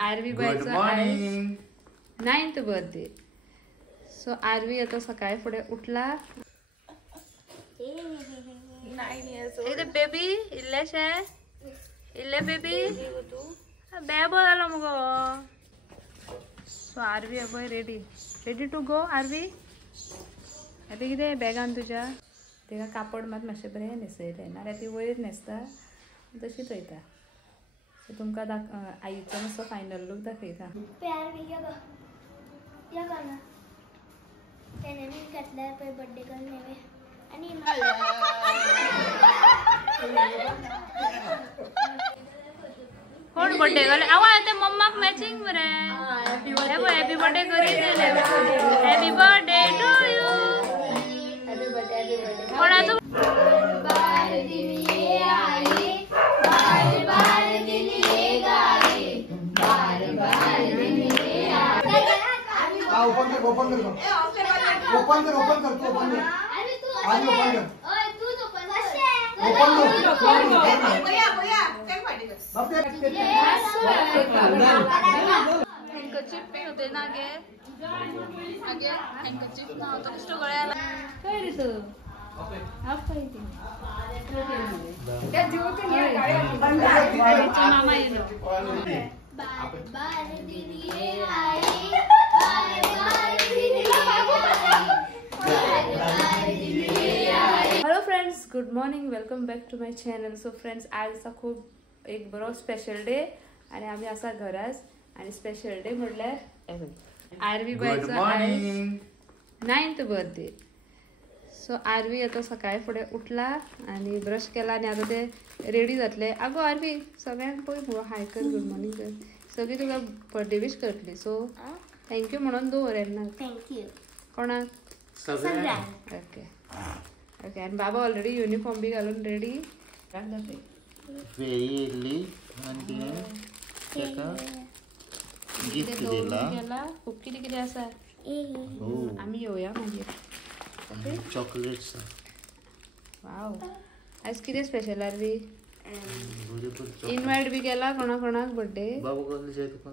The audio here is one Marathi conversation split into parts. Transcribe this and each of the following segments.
आरवी बायचा आहे 9th बर्थडे. सो आरवी आता सकाळी पुढे उठला. इथे बेबी इल्लेशे इल्ले बेबी बेबो जालो मगो. सो आरवी अबय रेडी टू गो. आरवी आता कितें बॅगान तुज्या तेका कापड मात मातशें बरें न्हेसयलें नाल्यार ती वयर न्हेसता तशीच वयता. सो तुमकां आईचो मातसो फायनल लूक दाखयता. बर्थडे गर्ल नेवे आणि कोण बर्थडे गर्ल आवा ते मम्माक मॅचिंग बरे. हॅपी बर्थडे करी दिले. Happy birthday to you. कोणाचो हँकरचीफ होते ना आगे हँकरचीफ ना तो कष्ट गळ्याला काय रे तो हाफ पाहिजे त्या जीवते नाही गाडी मामा येलो. Hello friends, good morning. Welcome back to my channel. So friends, आजचा खूप एक बरो स्पेशल डे आणि आम्ही असा घराच आणि स्पेशल डे म्हटल्यार आरवी बायचा आहे 9th बर्थडे. सो आरवी आता सकाळी फुडें उठला आणि ब्रश केला आणि आता ते रेडी जातले. आगो आरवी सगळ्यांक पळय मुगो हाय कर, गुड मॉर्निंग कर. सगळी तुका बर्थडे विश करतली. सो थँक्यू म्हणून दवर येन्ना. थँक्यू कोणाक? सगळ्यांक. Okay okay. आणि बाबा ऑलरेडी युनिफॉर्म बी घालून रेडी. गिफ्ट दिला. खूप कितें कितें आसा. आमी येवया मागीर. चॉकलेट्स. वाव. आज कितें स्पेशल आरवी? इनवायट बी केला कोणा कोणाक बर्थडे? बाबू कसले जाय तुका?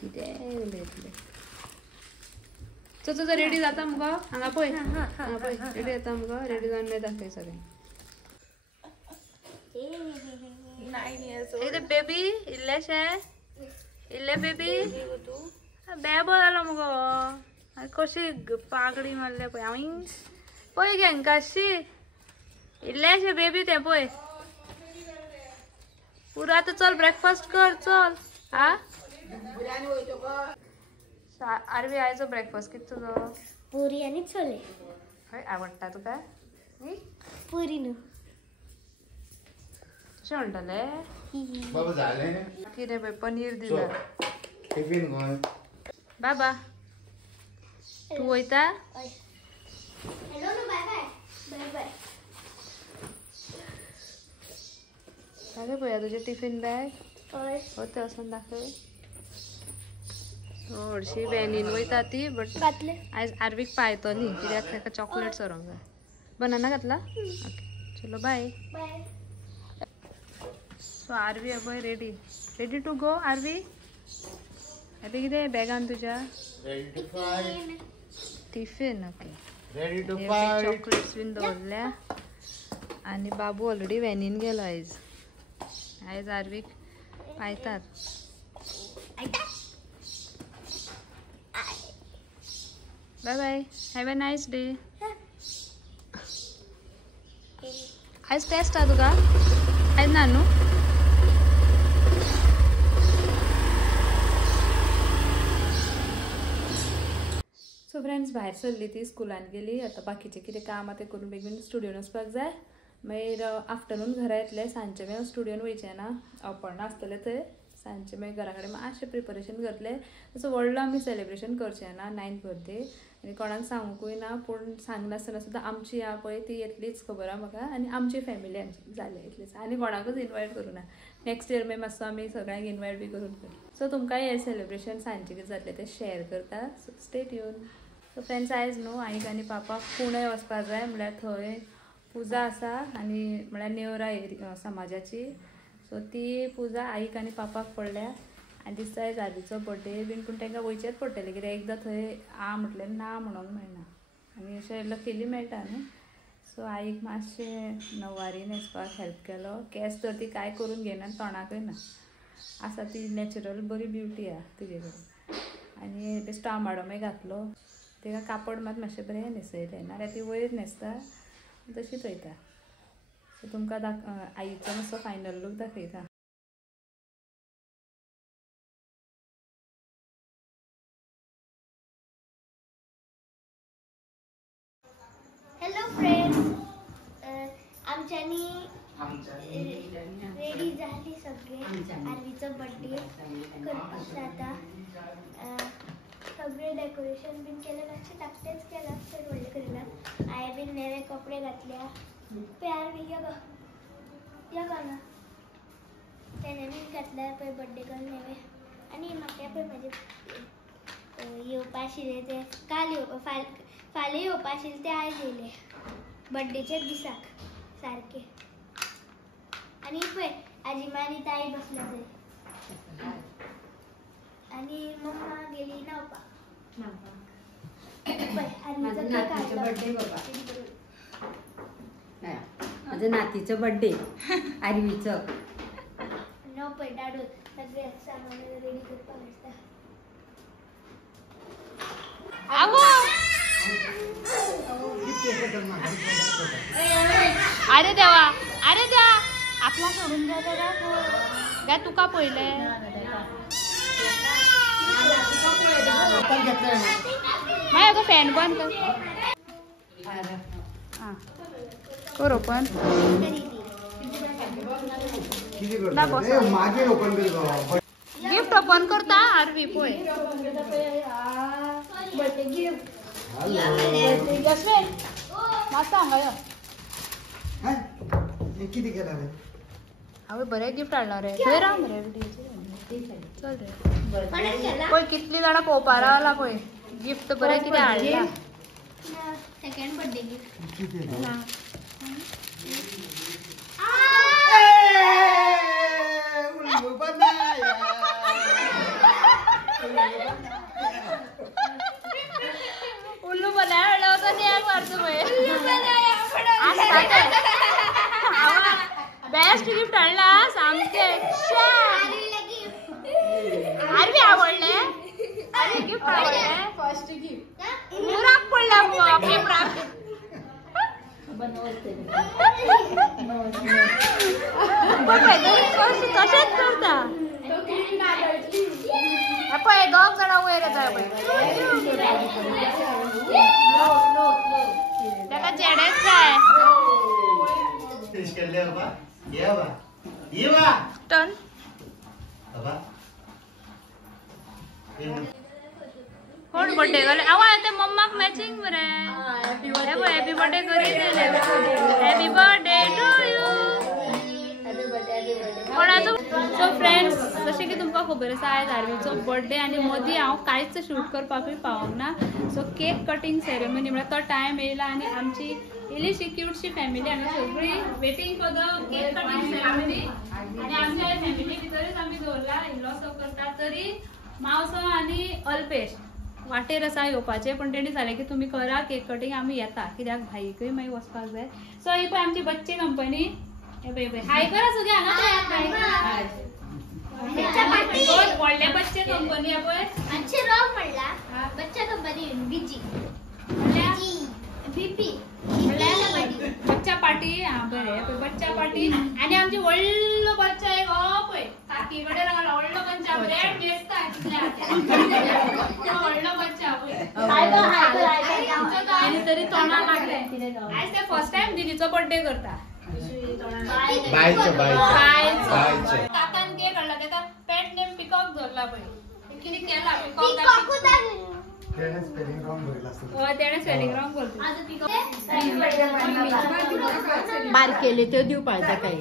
कितें उलयतले. चो रेडी जाता मुगो हांगा पळय हांगा पळय रेडी जाता मुगो. रेडी जावन मागीर दाखय सगळें. इथे बेबी इल्लेशे इल्ले बेबी बेबो जालो मुगो. कशी पागडी मारले पळय हांवें पळय गे हांकां अशी इल्लेशे बेबी ते पळय. पुरो आतां चल ब्रेकफास्ट कर चल. आ आरवी आयचो ब्रेकफास्ट कितें तुजो? पुरी आणि छोले. खंय आवडटा तुका? पुरी न्हू कशें म्हणटले? बाबू झाले कितें पळय पनीर दिला. टिफिन गोय. बाबा तू वयता? Hello bye bye bye bye. दाखय पळया तुजें टिफिन बॅग. हय होते वचून दाखय. हरशी वॅनीन वयता ती बट घातले. आयज आरवीक पायतली कित्याक ताका चॉकलेट सरोंक जाय. बनाना घातला? ओके चलो बाय. बाय. सो आरवी अबय रेडी टू गो. आरवी आता कितें बॅगान तुज्या? Ready to fight. Tiffin. Okay. Ready to fight. Chocolates बीन दवरल्या आणि बाबू ऑलरेडी वॅनीन गेलो आयज. आयज आरवीक पायतात. Bye bye. Have a nice day. आयज टेस्ट हा तुका? आयज ना न्हू? सो फ्रेंड्स, भायर सरली ती स्कुलान गेली. आता बाकीचे कितें काम आहा तें करून बेगीन स्टुडियोन वचपाक जाय. मागीर आफ्टरनून घरा येतले. सांजचे मागीर स्टुडियोन वयचें ना. अपर्णा आसतलें थंय. सांजचे मागीर घरा कडेन मातशें प्रिपरेशन करतले. तसो व्हडलो आमी सेलिब्रेशन करचें ना 9th बर्थडे. आनी कोणाक सांगूंकूय ना. पूण सांगनासतना सुद्दां आमची आहा पळय ती येतलीच खबर आहा म्हाका. आनी आमची फॅमिली जालें इतलेंच. आनी कोणाकूच इनवायट करूं ना. नेक्स्ट इयर मागीर मातसो आमी सगळ्यांक इनवायट बी करून करता. सो तुमकांय हें सेलिब्रेशन सांजचें कितें जातलें तें शेअर करता. So stay tune. So friends, आयज न्हू आईक आनी पापाक पुणे वचपाक जाय. म्हळ्यार थंय पुजा आसा आनी म्हळ्यार नेवरा समाजाची. सो ती पुजा आईक आनी पापाक पडल्या आनी दिसता आयज आर्वीचो बर्थडे बीन पूण तांकां वयचेंच पडटलें कित्याक एकदां थंय म्हणलें ना म्हणूंक मेळना आनी अशें लकिली मेळटा न्ही. सो आईक मातशें नववारी न्हेसपाक हेल्प केलो. केंस तर ती कांय करून घेयना तोंडाकय ना आसा ती नॅचरल बरी ब्युटी आहा तिजे कडेन. आनी बेश्टो आंबाडोमय घातलो. ताका कापड मात मातशें बरें न्हेसयलें नाल्यार ती वयर न्हेसता तशीच वयता. सो तुमकां आईचो मातसो फायनल लूक दाखयता. हॅलो फ्रेंड्स, आमच्यानी रेडी झाली सगळे आर्वीचो बर्थडे करपाक जाता. सगळे डेकोरेशन बीन केलें, मातशें धाकटेंच केलां चड व्हडलें करिना. हांवें बीन नेवे कपडे घातल्या. पळय आर्वी यो हांगा तेणें बीन घातल्यार पळय बर्थडे गर्ल नेवे. आनी म्हाका पळय म्हाजे येवपा आशिल्ले ते काल फाल्यां येवपा आशिल्ले ते आयज येयले बर्थडेच्या दिसाक सारके. आनी पळय आजिमा आनी ताई बसल्या थंय आनी मम्मा गेली न्हावपाक. माझ्या नातीचो बर्थडे आर्वीचो. नो पळय डाडू सगळे सामान रेडी करपाक आसता. अरे देवा, अरे देवा, आपला सोडून जाता का तुका पयले. मागीर तो फॅन बंद कर ओपन. मागीर ओपन कर. गिफ्ट ओपन करता आरवी पळय. बर्थडे गिफ्ट मस्त हांगा यो. किती केला रे? हांवें बरें गिफ्ट हाडला रे. थंय राव मरे चल रे. पळय कितलीं जाणां पळोवपा रावला पळय. गिफ्ट बरें कितें हाडला. सेकंड बर्थडे गिफ्ट किती उल्लू बनाय हाडला होता न्ही एक मारचो पळय. बेस्ट गिफ्ट हाडला सामकें. आरवी आवडले. अरे गिफ्ट आवडले. फर्स्ट गिफ्ट उराक पडला पेपराक. तशेंच करता. पळय दोग जाणां वयर येता पळय. ताका चेडेच जाय. फिनिश केले बाबा. ये बाबा. ये बा. टर्न. बाबा. कोण बर्थडे गर्ल. आवा ते मम्माक मॅचिंग मरे. हॅपी बर्थडे करी दिले. Happy birthday to you. कोणाचो. सो फ्रेंड्स, जशें की तुमकां खबर आसा आयज आर्वीचो बर्थडे आनी मदीं हांव कांयच शूट करपाकूय पावोंक ना. सो केक कटींग सेरेमनी म्हळ्यार तो टायम येयला आनी आमची इल्लीशी क्यूटशी फॅमिली हांगा सगळी waiting for the cake cutting ceremony. आनी आमच्या फॅमिली भितरच आमी दवरला. इल्लोसो करता तरी मावसो आनी अल्पेश वाटेर आसा येवपाचें. पण तेणी सांगलें की तुमी करा केक कटींग, आमी येता कित्याक भाईकय मागीर वचपाक जाय. सो ही पळय आमची बच्चे कंपनी. हे पळय हाय करा सगळीं हांगा. व्हडले बच्चे कंपनी आहे पळय. अच्छे रॉंग म्हणला. बच्चा कंपनी बीजी बीपी बच्चा पार्टी. हां बरें बच्चा पार्टी. आनी आमची व्हडलो बच्चा एक हो पळय काकी कडेन रावला. व्हडलो बच्चा ब्रेड मेजता व्हडलो बच्चा आनी तरी तोंडाक लागले. आयज ते फर्स्ट टायम दिदीचो बर्थडे करता. काकान केक हाडला. ताका पेट नेम पिकॉक धरला पळय. कितें केला पिकॉक. तेणे स्पेलिंग रॉंग भरला असतो. तेणे स्पेलिंग रॉंग करता. बारकेले त्यो दिव पाळटा काय.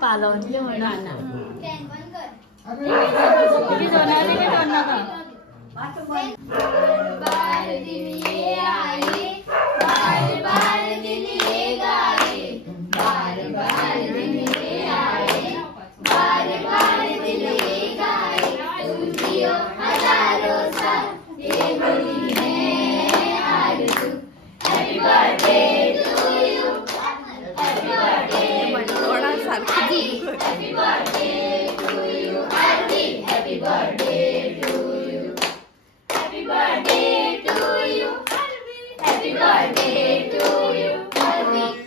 पालवली म्हणा ना बार दिन ये आए बार बार दिन ये गाए बार बार दिन ये आए बार बार दिन ये गाए तुम जियो हजारों साल ये मिली है आरज़ू happy birthday to you happy birthday थोड़ा सारखं happy birthday to you happy birthday to you happy birthday to you happy birthday to you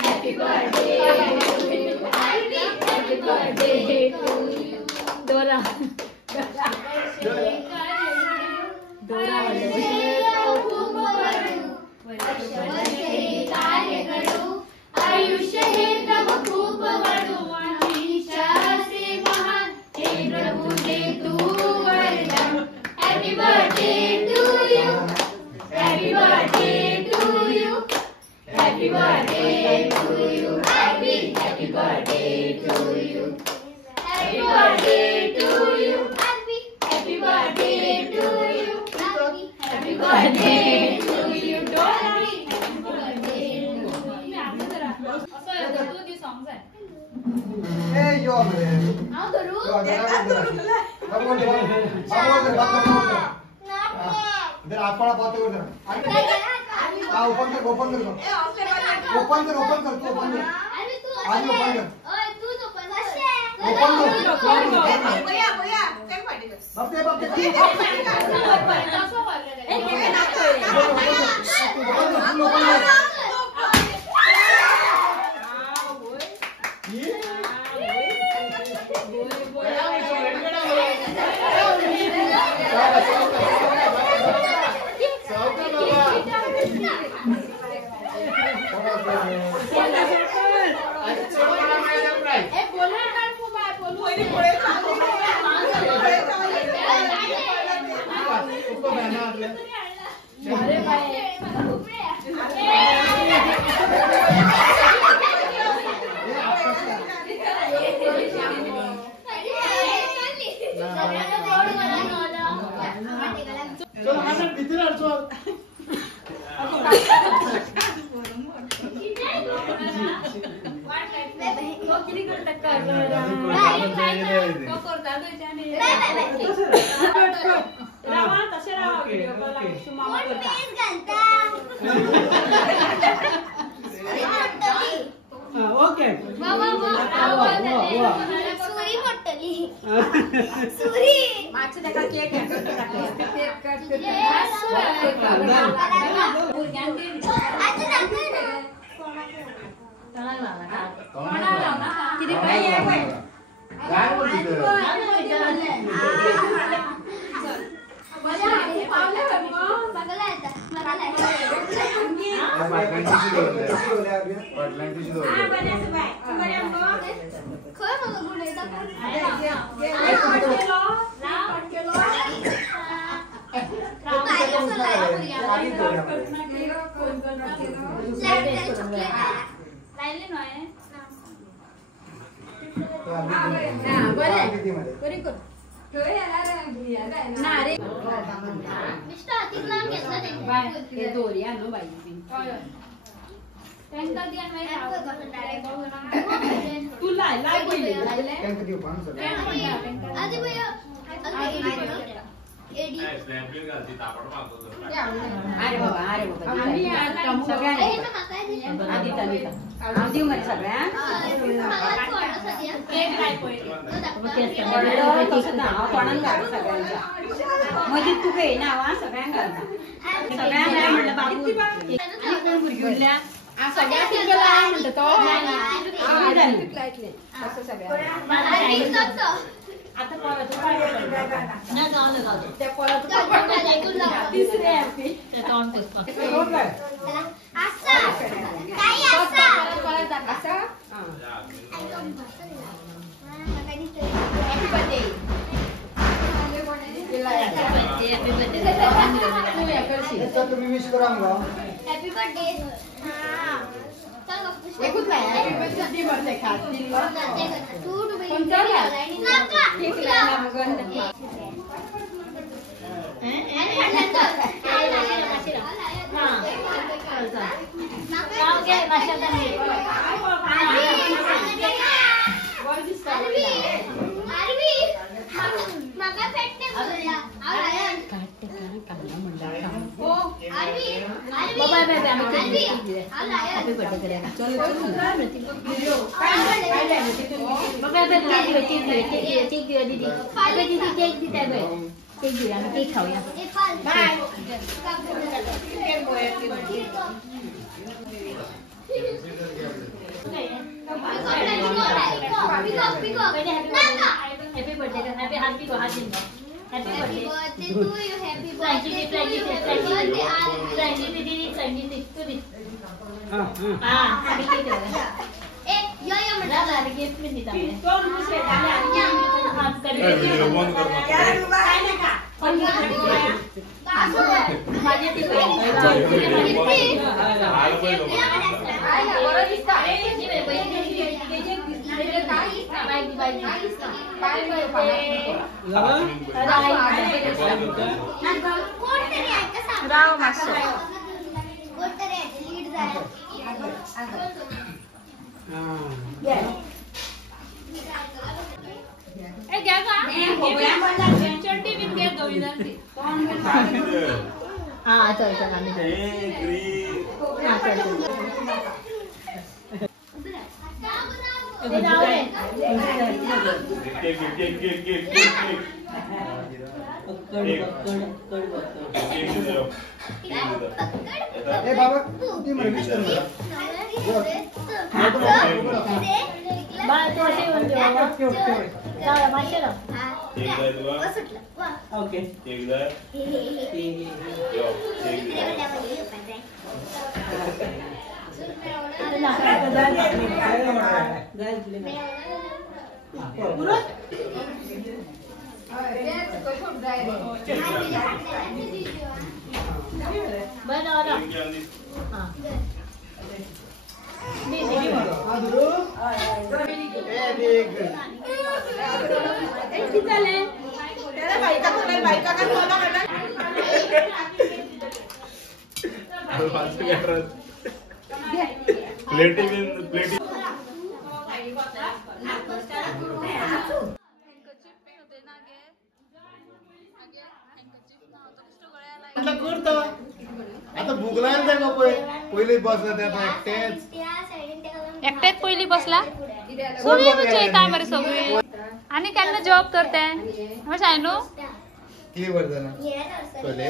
happy birthday happy birthday to you डोरा आयुष्य हे तव खूप वाढू ईशाचे महान हे प्रभू दे तू वरदान happy birthday to you happy birthday to you happy birthday to you happy birthday to you happy birthday to you happy birthday to you happy birthday to you आपण तुम्ही विश करा मग हॅपी बर्थडे राव मास्टर हाँ चल चल आने बाबा किती महिने आता भूक लागली ना पहिले बसला त्या एकटेच पहिली बसला सगळे काय बरे सगळे आणि केन्ना जॉब करते अशें आहे न्हू किती वर्ष झाला चले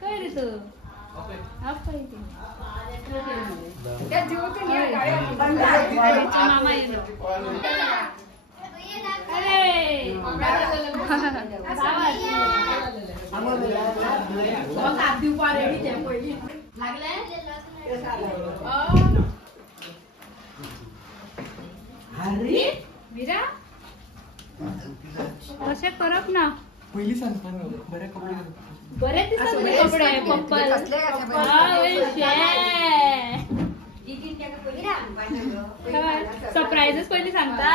काय रे तू मामा कसे करप ना पहिली सांगता बरे कपडे बरे दिसतात कपडे पप्पल सरप्राईजच पहिली सांगता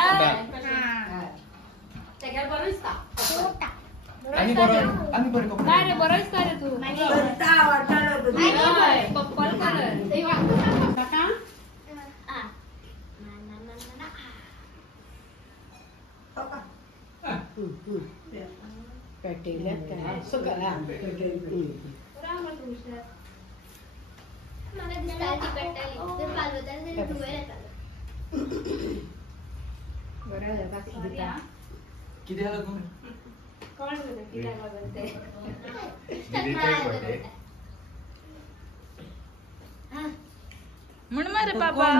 आणि बरं कपडे काय रे बरंच काय रे तू पप्पल म्हणून मारे पापा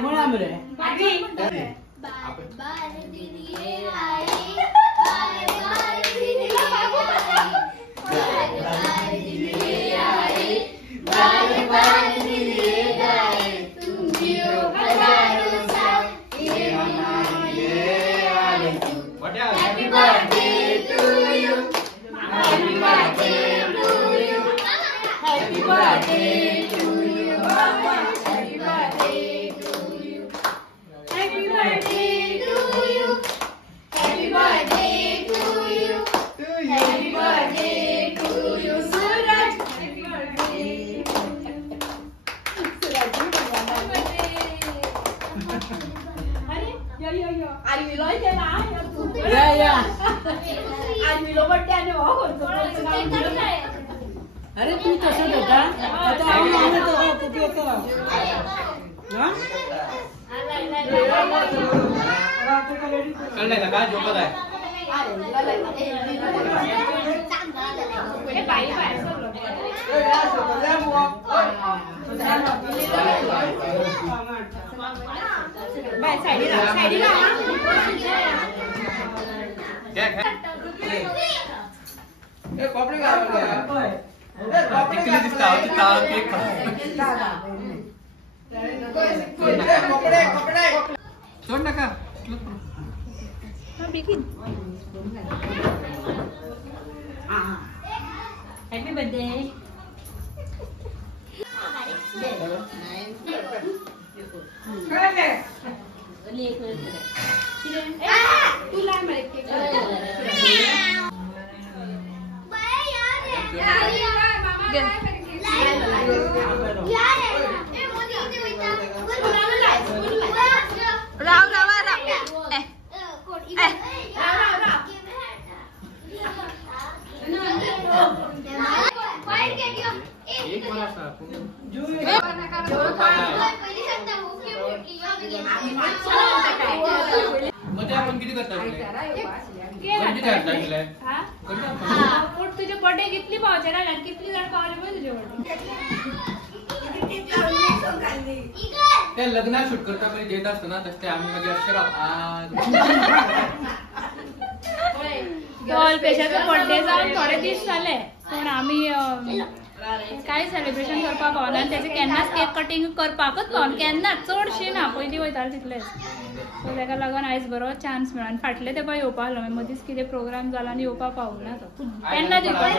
मोळा मरे बार बार दीदी आई बार बार अरे तू तसं होता आता आम्ही आणतो कुठे येतो ना कळलं का काय झोपत आहे सोड नका हॅपी बर्थडे मध्ये आपण किती करतात तुझे बर्थडे कितली पावचे राहिला कितली जण पावले पण तुझे बर्थडे त्या लग्नात शूट करता पहिले देत असतो ना तस ते आम्ही मध्ये अक्षर पेशाचा बर्थडे जाऊन थोडे दीस झाले पण आम्ही काय सेलिब्रेशन करपाक पावना आनी त्याचे केन्नाच केक कटिंग करपाकच पावना केन्नाच चडशे ना पयलीं वयताले तितलेच सो ताका लागून आयज बरो चान्स मेळ्ळो आनी फाटले तेंपा येवपा आसलो मदींच कितें प्रोग्राम जाला आनी येवपाक पावूंक ना तो केन्ना दिवपाक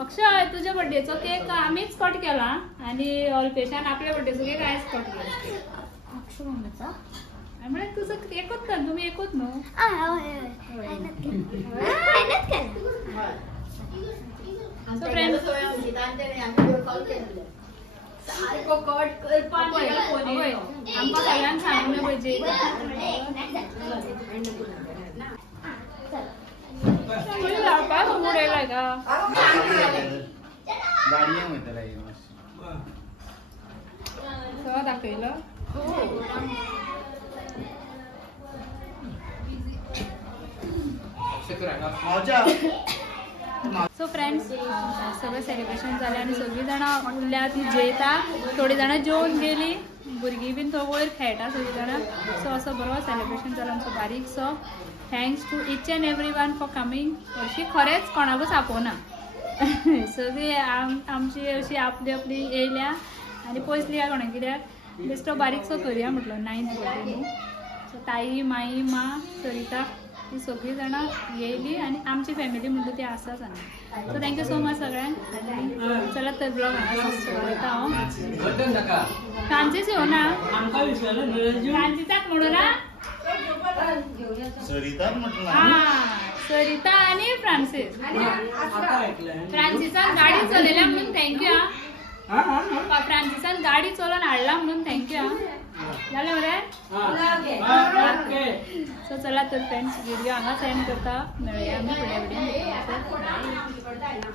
अक्षय तुज्या बर्थडेचो केक आमीच कट केला आनी अल्पेशान आपल्या बर्थडेचो केक आयज कट केला म्हणजे तुझं एकूच कर तुम्ही एकूच न्हू So friends, आमकां सगळ्यांक सांगून पाहिजे तुझी धावपाक मूड येयला का सगळं दाखयलं सो फ्रेंड्स सगळं सेलिब्रेशन जालें आनी सगळीं जाणां उरल्या ती जेयता थोडीं जाणां जेवन गेलीं भुरगीं बीन थंय वयर खेळटा सगळीं जाणां सो असो बरो सेलिब्रेशन जालो आमचो बारीकसो thanks to each and every one for coming अशी खरेंच कोणाकूच आपोवना सगळीं आमची अशी आपली आपली येयल्या आनी पयसली या कोणाक कित्याक बेश्टो बारीकसो करुया म्हटलो 9th बर्थडे न्हू सो ताई माई मा सरिता ती सगळीं जाणां येयली आनी आमची फॅमिली म्हणटा ती आसाच हांगा सो थँक्यू सो मच सगळ्यांक आनी चला तर ब्लॉग हांगा सोडटा हांव फ्रांसीस येवना फ्रांसिसाक म्हणून ना सरिता आनी फ्रांसीस फ्रांसिसान गाडी चलयल्या म्हणून थँक्यू हा फ्रांसिसान गाडी चलोवन हाडला म्हणून थँक्यू हा जालें मरे सो चला तर फ्रेंड्स व्हिडिओ हांगा सेंड करता मेळुया आमी फुडल्या व्हिडिओन